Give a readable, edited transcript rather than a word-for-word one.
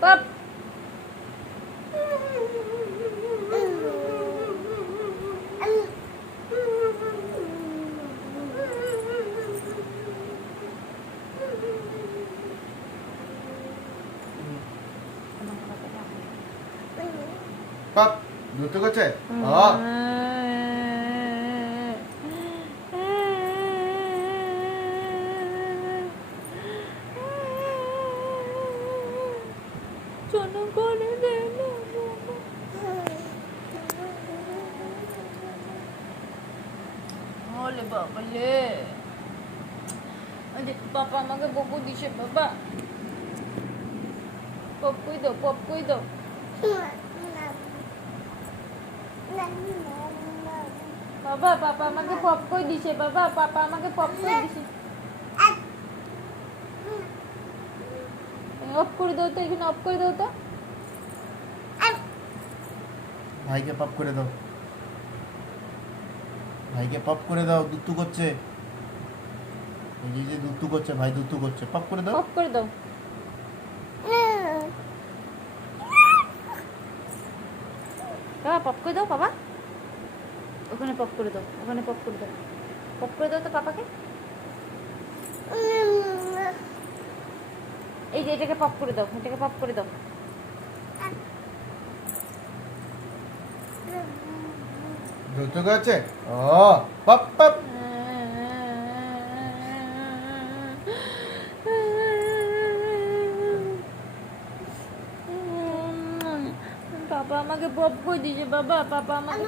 pop pop দ্রুত করছে ওলে বাবালে পাপা আমাকে বকু দিছে বাবা পপ কই দাও বাবা পাপা আমাকে পপ কই দিছে বাবা পাপা আমাকে পপ কই দিছে অফ করে দাও তো এখানে অফ করে দাও তো ভাইকে পপ করে দাও ভাইকে পপ করে দাও দুত্তু করছে এই যে দুত্তু করছে ভাই দুত্তু করছে পপ করে দাও অফ করে দাও বাবা পপ করে দাও বাবা ওখানে পপ করে দাও পপ করে দাও তো পাপাকে এই যে এটাকে পপ করে দাও দ্রুত করছে পপ পপ পাপা আমাকে পপ করে দিয়েছে বাবা পাপা আমাকে